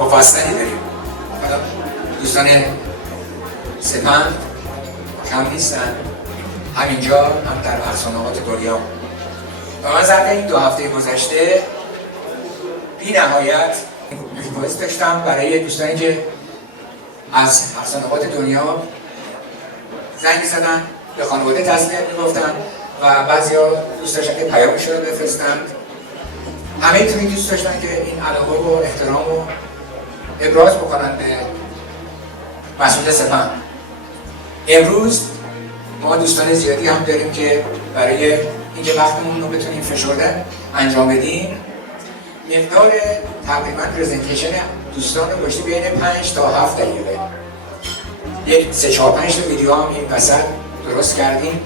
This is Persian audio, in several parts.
مفصلی داریم. دوستان سپند کم نیستن، همینجا هم در افسانه‌آباد دنیا. و من ظرف این 2 هفته گذشته بی نهایت ریکوست داشتم برای دوستانی که از افسانه‌آباد دنیا زنگ زدن، به خانواده تسلیت میگفتن و بعضیا دوست داشتن که پیامشون رو بفرستند. همه تونی دوست داشتن که این علاقه و احترام رو ابراز بکنن به مسعود سپند. امروز ما دوستان زیادی هم داریم که برای اینکه وقتمون رو بتونیم فشرده انجام بدیم، مقدار تقریبا پرزنتیشن دوستان رو گذاشته بین 5 تا 7 دقیقه. یک 3-4-5 تا ویدیو هم این وسط درست کردیم.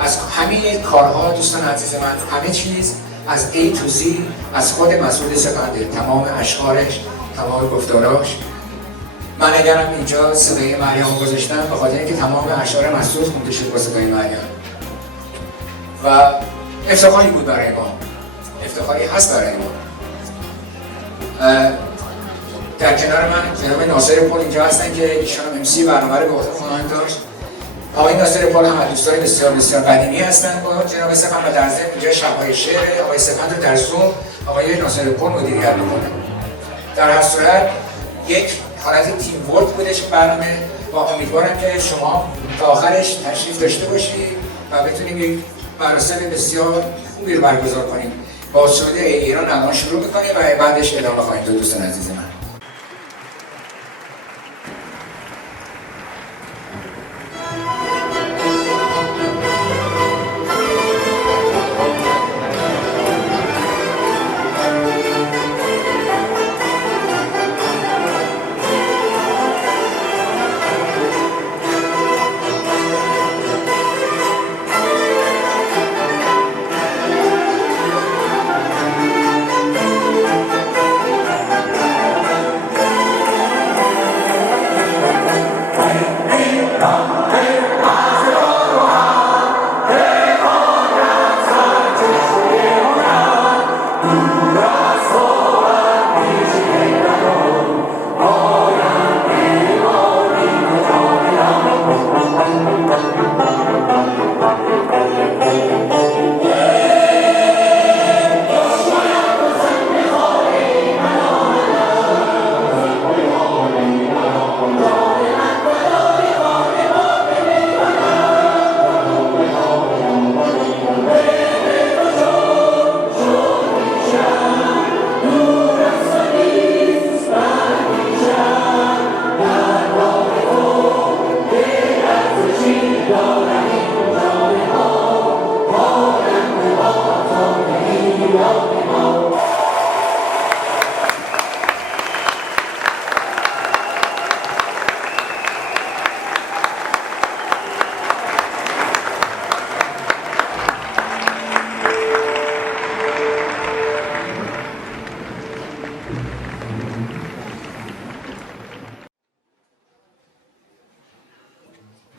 از همین کارها دوستان عزیز من، همه چیز از A to Z از خود مسعود سپنده، تمام اشعارش، تمام گفتاراش. من اگرم اینجا صدای مریم گذاشتم به خاطر اینکه تمام اشعار مسعود خونده شد با صدای مریم و افتخاری بود برای ما، افتخاری هست برای ما. در کنار من جناب ناصر پل اینجا هستن که ایشان هم MC برنامه رو به عهده خواهند داشت. آقای ناصر پل هم از دوستان بسیار بسیار قدیمی هستن با جناب سپند و در ضمن اینجا شب‌های شعر آقای سپند رو در زوم آقای ناصر پل مدیریت می‌کنه. در هر صورت یک حالت تیم ورک بودش برنامه و امیدوارم که شما تا آخرش تشریف داشته باشید و بتونیم یک مراسم بسیار خوبی رو برگزار کنیم. بازشده ایران الان شروع می‌کنیم و بعدش ادامه خواهیم داد دوستان عزیز من.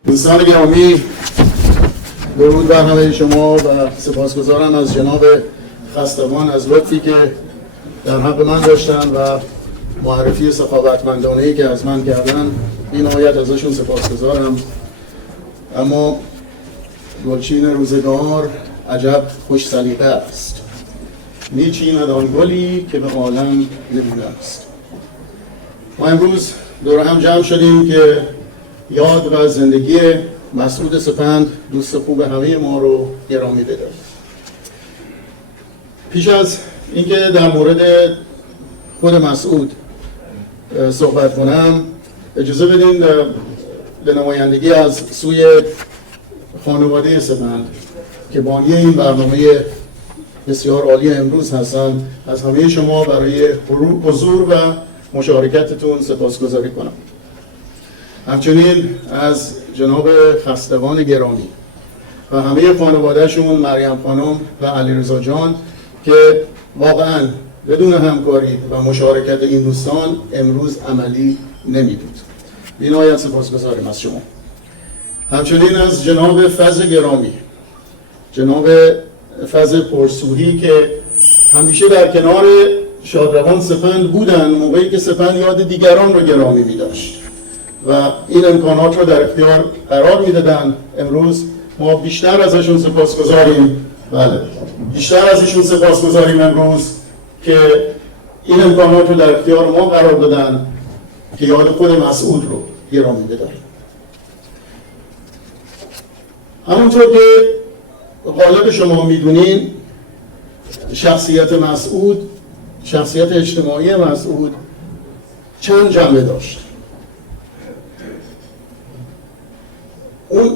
دوستان گرامی، درود بر همه شما و سپاسگزارم از جناب خستوان از لطفی که در حق من داشتن و معرفی سخاوتمندانه‌ای که از من کردن. بی نهایت ازشون سپاسگزارم. اما گلچین روزگار عجب خوش سلیقه است، میچیند آن گلی که به عالم نبوده است. ما امروز دور هم جمع شدیم که یاد و زندگی مسعود سپند، دوست خوب همه ما رو گرامی بداریم. پیش از اینکه در مورد خود مسعود صحبت کنم، اجازه بدین به نمایندگی از سوی خانواده سپند که بانی این برنامه بسیار عالی امروز هستن، از همه شما برای حضور و مشارکتتون سپاسگزاری کنم. همچنین از جناب خستوان گرامی و همه خانوادهشون، مریم خانم و علیرضا جان، که واقعا بدون همکاری و مشارکت این دوستان امروز عملی نمی بود. بی نهایت سپاسگزاریم از شما. همچنین از جناب فضل گرامی، جناب فضل پرسوری که همیشه در کنار شادروان سپند بودن موقعی که سپند یاد دیگران رو گرامی می‌داشت و این امکانات رو در اختیار قرار میدادن. امروز ما بیشتر ازشون سپاسگزاریم، بله بیشتر ازشون سپاسگزاریم امروز که این امکانات رو در اختیار ما قرار دادن که یاد خود مسعود رو گرامی بداریم. همونطور که غالب شما میدونین شخصیت مسعود، شخصیت اجتماعی مسعود چند جنبه داشت. اون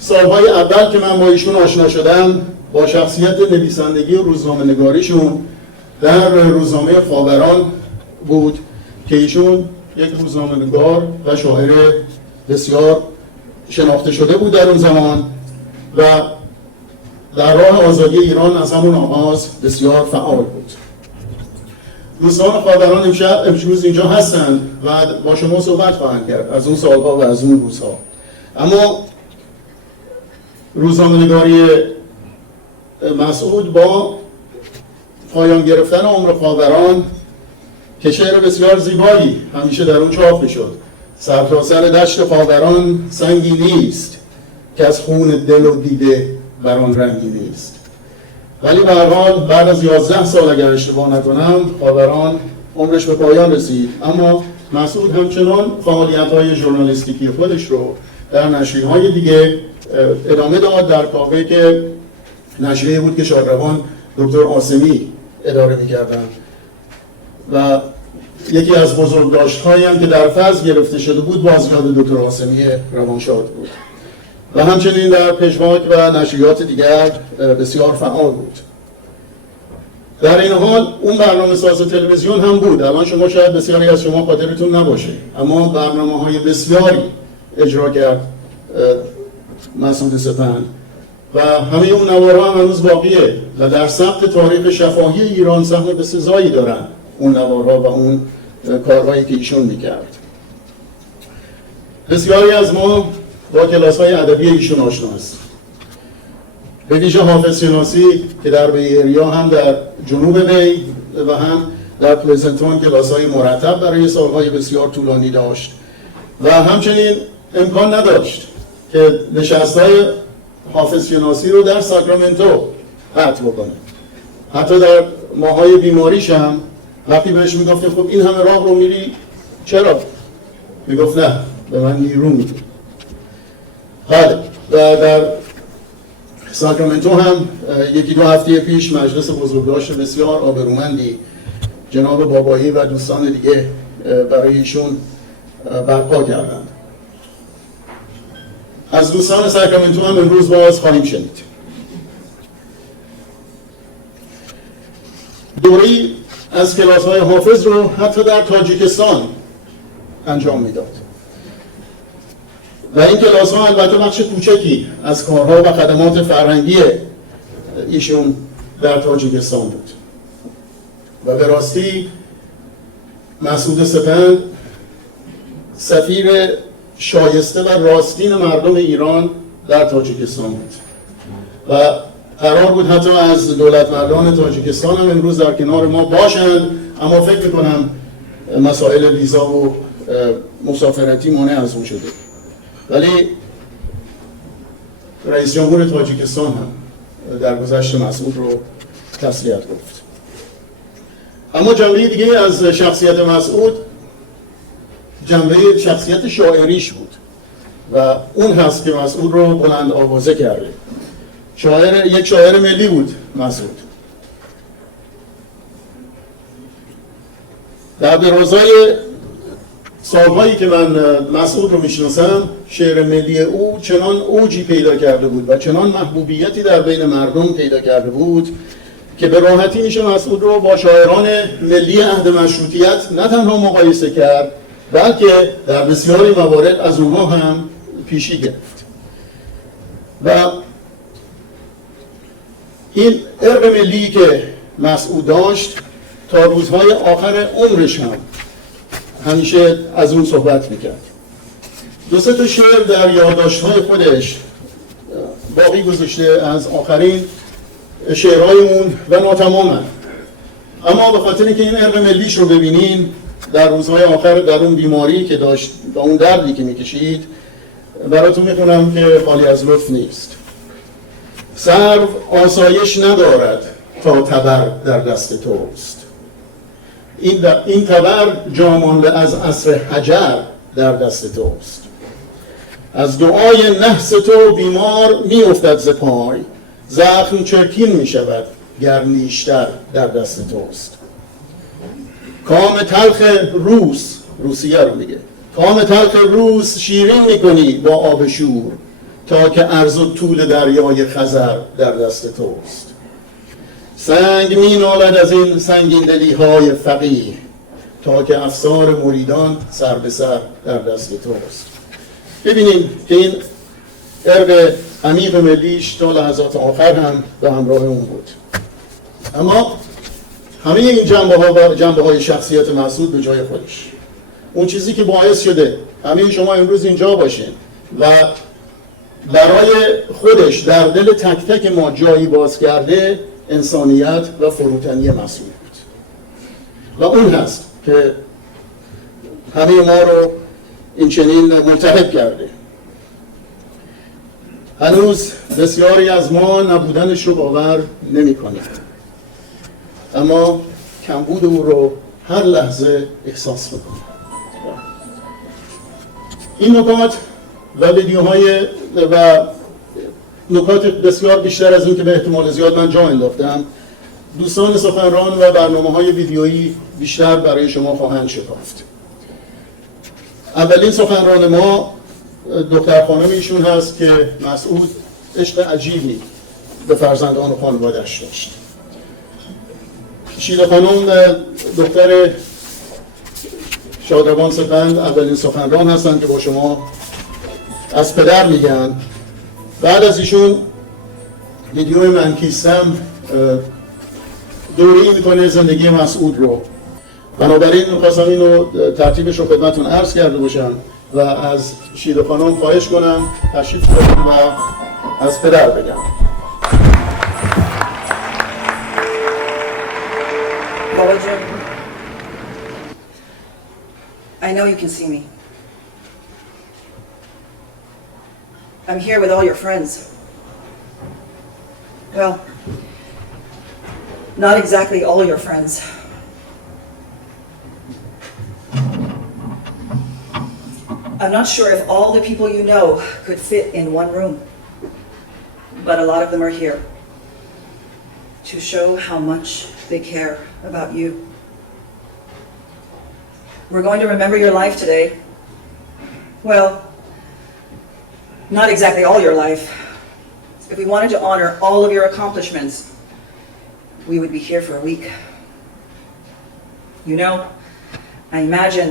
سالهای اول که من با ایشون آشنا شدم با شخصیت نویسندگی و روزنامه‌نگاریشون در روزنامه خاوران بود که ایشون یک روزنامه‌نگار و شاعر بسیار شناخته شده بود در اون زمان و در راه آزادی ایران از همون آغاز بسیار فعال بود. دوستان خاوران امروز اینجا هستند و با شما صحبت خواهند کرد از اون سالها و از اون روزها. اما روزنامه‌نگاری مسعود با پایان گرفتن عمر خاوران که شعر بسیار زیبایی همیشه در اون چاپ می‌شد. سرتاسر دشت خاوران سنگی نیست که از خون دل و دیده بر آن رنگی نیست. ولی به هر حال بعد از 11 سال اگر اشتباه نکنم خاوران عمرش به پایان رسید، اما مسعود همچنان فعالیت‌های ژورنالیستیکی خودش رو در نشریه‌های دیگه ادامه داد. در کاوه که نشریه بود که شادروان دکتر قاسمی اداره می‌کردن و یکی از بزرگداشت‌هایی هم که در فضل گرفته شده بود بازیاد دکتر قاسمی روانشاد بود و همچنین در پژواک و نشریات دیگر بسیار فعال بود. در این حال اون برنامه ساز تلویزیون هم بود. الان شما شاید بسیاری از شما خاطرتون نباشه، اما برنامه‌های بسیاری اجرا کرد مسعود سپند و همه اون نوارها هم هنوز باقیه و در ثبت تاریخ شفاهی ایران سهم بسزایی دارن اون نوارها و اون کارهایی که ایشون میکرد. بسیاری از ما با کلاس‌های ادبی ایشون آشنا هستیم، به ویژه حافظ شناسی که در بی‌اریا هم در جنوب وی و هم در پلزنتون کلاس‌های مرتب برای سالهای بسیار طولانی داشت و همچنین امکان نداشت که نشست‌های حافظ شناسی رو در ساکرامنتو قطع بکنه. حتی در ماهای بیماریش هم وقتی بهش میگفتیم خب این همه راه رو میری چرا؟ میگفت نه به من نیرو میده. بله و در ساکرامنتو هم یکی دو هفته پیش مجلس بزرگداشت بسیار آبرومندی جناب بابایی و دوستان دیگه برای ایشون برپا کردند. از دوستان ساکرامنتو هم امروز باز خواهیم شنید. دوره‌ای از کلاس‌های حافظ رو حتی در تاجیکستان انجام میداد و این کلاس‌ها البته بخش کوچکی از کارها و خدمات فرهنگی ایشون در تاجیکستان بود و به راستی مسعود سپند سفیر شایسته و راستین مردم ایران در تاجیکستان بود و قرار بود حتی از دولت مردان تاجیکستان هم امروز در کنار ما باشند، اما فکر میکنم مسائل ویزا و مسافرتی مانع از اون شده. ولی رئیس جمهور تاجیکستان هم در گذشت مسعود رو تسلیت گفت. اما جنبه دیگه از شخصیت مسعود جنبه شخصیت شاعریش بود و اون هست که مسعود رو بلند آوازه کرده. یک شاعر ملی بود مسعود. در درازای سالهایی که من مسعود رو میشناسم شعر ملی او چنان اوجی پیدا کرده بود و چنان محبوبیتی در بین مردم پیدا کرده بود که به راحتی میشه مسعود رو با شاعران ملی عهد مشروطیت نه تنها مقایسه کرد بلکه در بسیاری موارد از اونها هم پیشی گرفت. و این ارق ملی که مسعود داشت تا روزهای آخر عمرش هم همیشه از اون صحبت میکرد. دو سه تا شعر در یادداشت‌های خودش باقی گذاشته از آخرین شعرهای اون و ناتمامن اما به خاطر اینکه این ارق ملیش رو ببینین در روزهای آخر در اون بیماری که داشت و اون دردی که میکشید، براتون میخونم که خالی از لطف نیست. سرو آسایش ندارد تا تبر در دست توست. این تبر جامانده از عصر حجر در دست توست. از دعای نحس تو بیمار می افتد ز پای، زخم چرکین می شود گر نیشتر در دست توست. کام تلخ روسیه رو میگه، کام تلخ روس شیرین می کنی با آب شور، تا که عرض و طول دریای خزر در دست توست. سنگ می نالد از این سنگین دلی های فقیه، تا که افسار مریدان سر به سر در دست توست. ببینیم که این ارق عمیق ملیش تا لحظات آخر هم به همراه اون بود. اما همه این جنبه های شخصیت مسعود به جای خودش، اون چیزی که باعث شده همه شما امروز اینجا باشین و برای خودش در دل تک تک ما جایی باز کرده، انسانیت و فروتنی مسعود بود و اون هست که همه ما رو این چنین ملتهب کرده. هنوز بسیاری از ما نبودنش رو باور نمی کنیم، اما کمبود او رو هر لحظه احساس میکنیم. این نکات و ویدیوهای و نکات بسیار بیشتر از این که به احتمال زیاد من جا انداختم، دوستان سخنران و برنامه‌های ویدیویی بیشتر برای شما خواهند شکافت. اولین سخنران ما دختر خانم ایشون هست که مسعود عشق عجیبی به فرزندان و خانواده‌اش داشت. شیده خانم دختر شادروان سپند اولین سخنران هستند که با شما از پدر میگن. بعد از ایشون ویدیو من کیستم دوری میکنه زندگی مسعود رو. بنابراین میخواستم اینو ترتیبش رو خدمتتون عرض کرده باشم و از شیده خانم خواهش کنم تشریف بیارید و از پدر بگم. Baba Jim, I know you can see me. I'm here with all your friends. Well, not exactly all your friends. I'm not sure if all the people you know could fit in one room, but a lot of them are here to show how much they care about you. We're going to remember your life today. Well, not exactly all your life. If we wanted to honor all of your accomplishments, we would be here for a week. You know, I imagine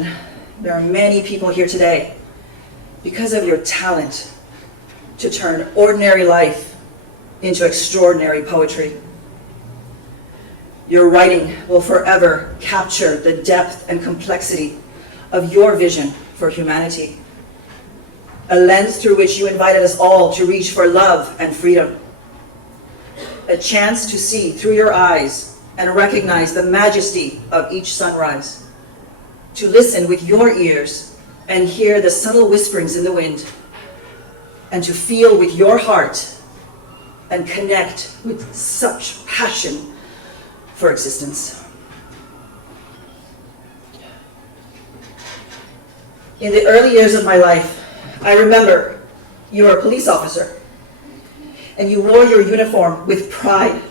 there are many people here today because of your talent to turn ordinary life into extraordinary poetry. Your writing will forever capture the depth and complexity of your vision for humanity, a lens through which you invited us all to reach for love and freedom, a chance to see through your eyes and recognize the majesty of each sunrise, to listen with your ears and hear the subtle whisperings in the wind, and to feel with your heart and connect with such passion for existence. In the early years of my life, I remember you were a police officer and you wore your uniform with pride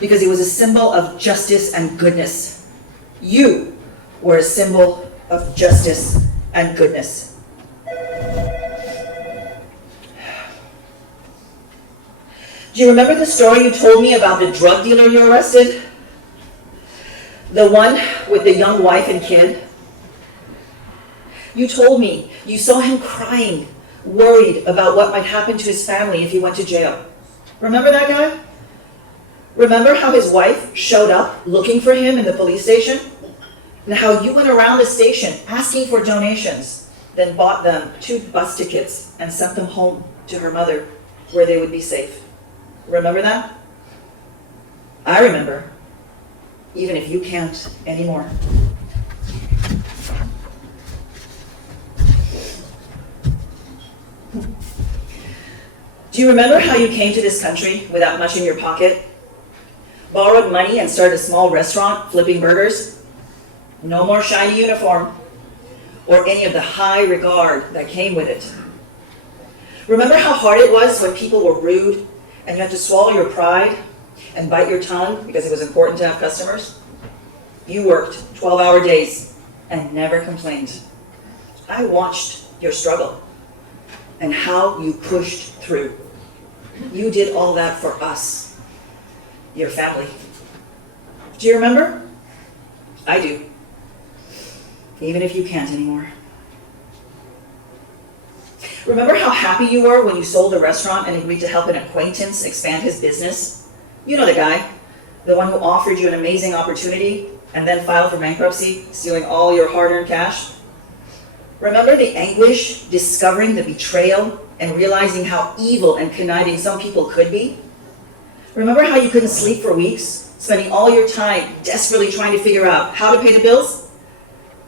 because it was a symbol of justice and goodness. You were a symbol of justice and goodness. Do you remember the story you told me about the drug dealer you arrested? The one with the young wife and kid? You told me you saw him crying, worried about what might happen to his family if he went to jail. Remember that guy? Remember how his wife showed up looking for him in the police station? And how you went around the station asking for donations, then bought them 2 bus tickets and sent them home to her mother where they would be safe. Remember that? I remember. even if you can't anymore. Do you remember how you came to this country without much in your pocket? Borrowed money and started a small restaurant flipping burgers? No more shiny uniform or any of the high regard that came with it. Remember how hard it was when people were rude and you had to swallow your pride and bite your tongue because it was important to have customers? You worked 12-hour days and never complained. I watched your struggle and how you pushed through. You did all that for us, your family. Do you remember? I do. Even if you can't anymore. Remember how happy you were when you sold the restaurant and agreed to help an acquaintance expand his business? You know the guy, the one who offered you an amazing opportunity and then filed for bankruptcy, stealing all your hard-earned cash? Remember the anguish discovering the betrayal and realizing how evil and conniving some people could be? Remember how you couldn't sleep for weeks, spending all your time desperately trying to figure out how to pay the bills?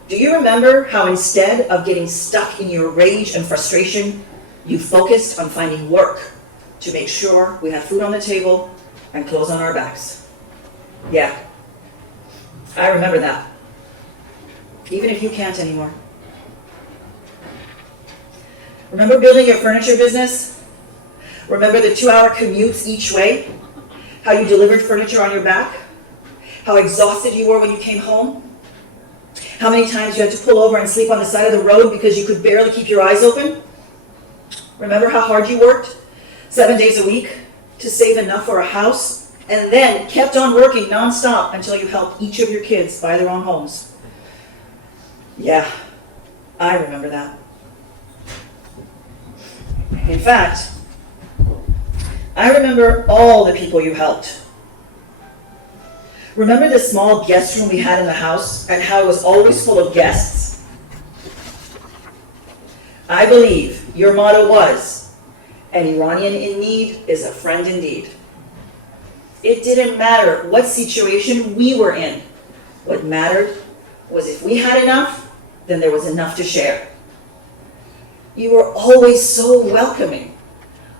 Do you remember how instead of getting stuck in your rage and frustration, you focused on finding work to make sure we have food on the table and clothes on our backs? Yeah, I remember that. Even if you can't anymore. Remember building your furniture business? Remember the 2-hour commutes each way? How you delivered furniture on your back? How exhausted you were when you came home? How many times you had to pull over and sleep on the side of the road because you could barely keep your eyes open? Remember how hard you worked 7 days a week to save enough for a house and then kept on working nonstop until you helped each of your kids buy their own homes? Yeah, I remember that. In fact, I remember all the people you helped. Remember the small guest room we had in the house and how it was always full of guests? I believe your motto was, an Iranian in need is a friend indeed. It didn't matter what situation we were in. What mattered was if we had enough, then there was enough to share. You were always so welcoming,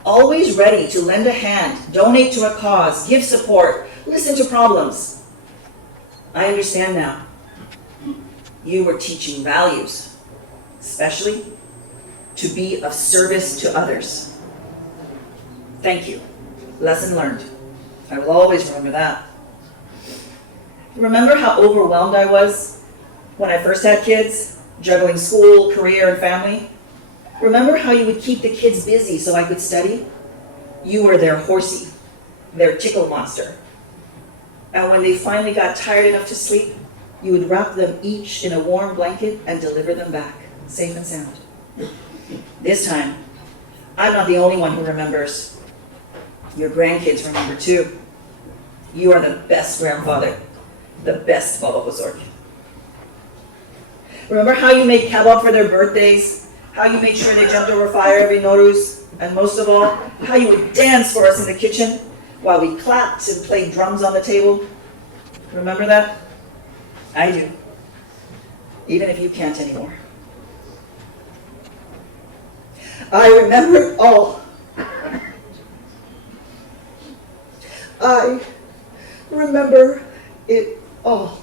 always ready to lend a hand, donate to a cause, give support, listen to problems. I understand now. You were teaching values, especially to be of service to others. Thank you. Lesson learned. I will always remember that. Remember how overwhelmed I was when I first had kids, juggling school, career, and family? Remember how you would keep the kids busy so I could study? You were their horsey, their tickle monster. And when they finally got tired enough to sleep, you would wrap them each in a warm blanket and deliver them back, safe and sound. This time, I'm not the only one who remembers. Your grandkids remember too. You are the best grandfather, the best Baba Buzurg. Remember how you made kebab for their birthdays? How you made sure they jumped over fire every Nowruz? And most of all, how you would dance for us in the kitchen while we clapped and played drums on the table? Remember that? I do. Even if you can't anymore. I remember it all. I remember it all.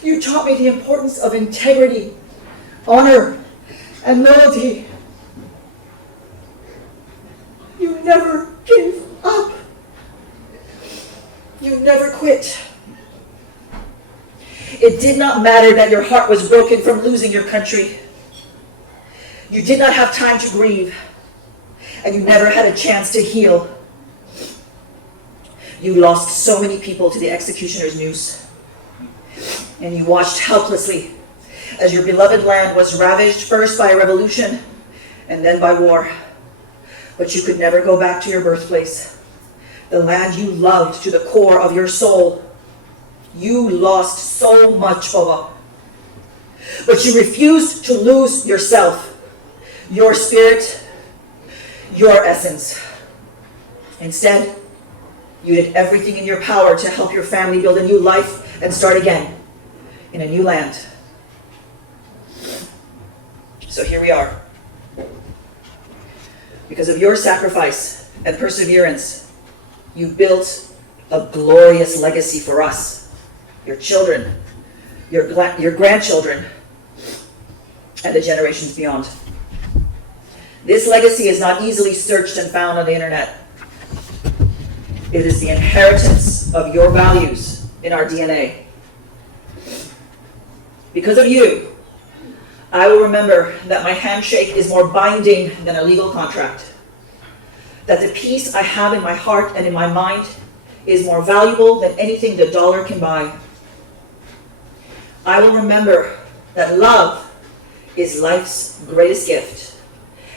You taught me the importance of integrity, honor, and loyalty. You never gave up. You never quit. It did not matter that your heart was broken from losing your country. You did not have time to grieve, and you never had a chance to heal. You lost so many people to the executioner's noose, and you watched helplessly as your beloved land was ravaged first by a revolution and then by war. But you could never go back to your birthplace, the land you loved to the core of your soul. You lost so much, Baba. But you refused to lose yourself, your spirit, your essence. Instead, you did everything in your power to help your family build a new life and start again in a new land. So here we are. Because of your sacrifice and perseverance, you built a glorious legacy for us, your children, your grandchildren, and the generations beyond. This legacy is not easily searched and found on the internet. It is the inheritance of your values in our DNA. Because of you, I will remember that my handshake is more binding than a legal contract. That the peace I have in my heart and in my mind is more valuable than anything the dollar can buy. I will remember that love is life's greatest gift,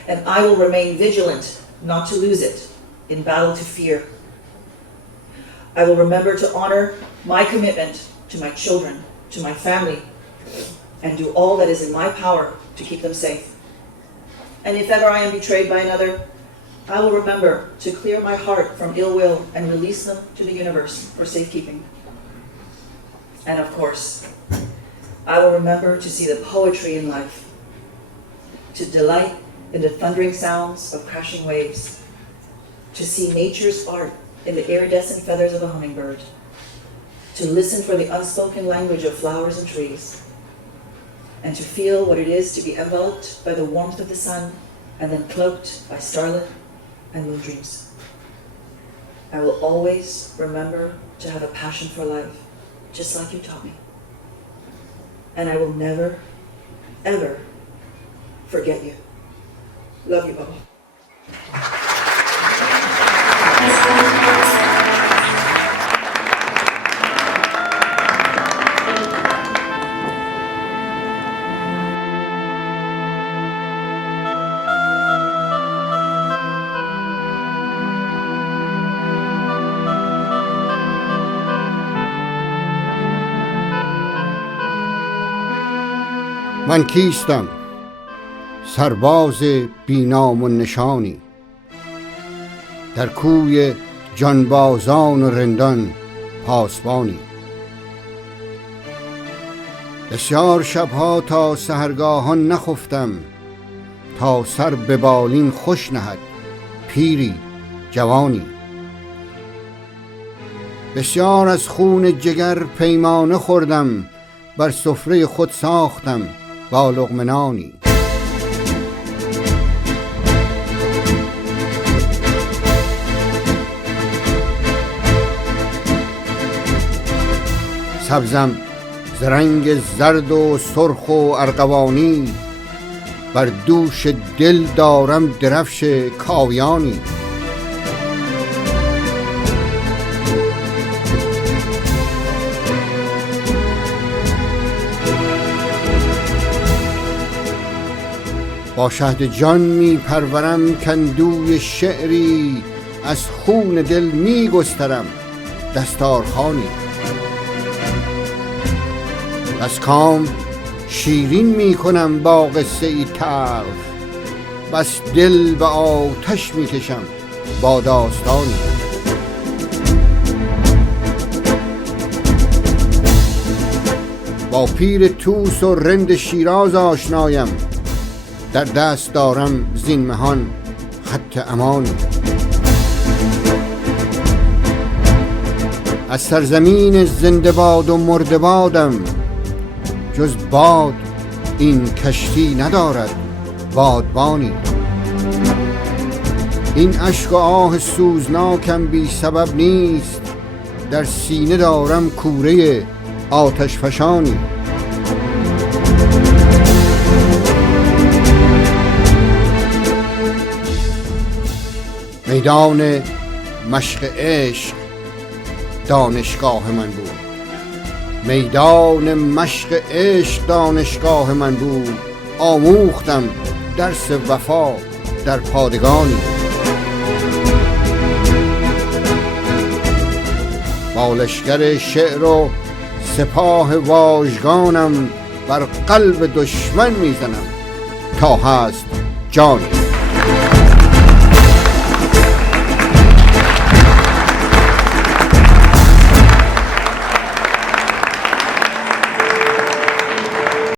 and I will remain vigilant not to lose it in battle to fear. I will remember to honor my commitment to my children, to my family, and do all that is in my power to keep them safe. And if ever I am betrayed by another, I will remember to clear my heart from ill will and release them to the universe for safekeeping. And of course, I will remember to see the poetry in life, to delight in the thundering sounds of crashing waves, to see nature's art in the iridescent feathers of a hummingbird, to listen for the unspoken language of flowers and trees, and to feel what it is to be enveloped by the warmth of the sun and then cloaked by starlit and moon dreams. I will always remember to have a passion for life, just like you taught me. And I will never, ever forget you. Love you, Baba. من کیستم، سرباز بینام و نشانی، در کوی جانبازان و رندان پاسبانی. بسیار شبها تا سحرگاهان نخفتم، تا سر به بالین خوش نهد پیری جوانی. بسیار از خون جگر پیمانه خوردم، بر سفره خود ساختم با لقمه نانی. سبزم ز رنگ زرد و سرخ و ارغوانی، بر دوش دل دارم درفش کاویانی. با شهد جان می پرورم کندوی شعری، از خون دل می گسترم دستارخوانی. از کام شیرین می کنم با قصه ای تلخ، بس دل به آتش می کشم با داستانی. با پیر توس و رند شیراز آشنایم، در دست دارم زین مهان خط امانی. از سرزمین زنده باد و مرده بادم، جز باد این کشتی ندارد بادبانی. این اشک و آه سوزناکم بی سبب نیست، در سینه دارم کوره آتش فشانی. میدان مشق عشق دانشگاه من بود، میدان مشق عشق دانشگاه من بود. آموختم درس وفا در پادگانی. با لشکر شعر و سپاه واژگانم، بر قلب دشمن میزنم تا هست جانی.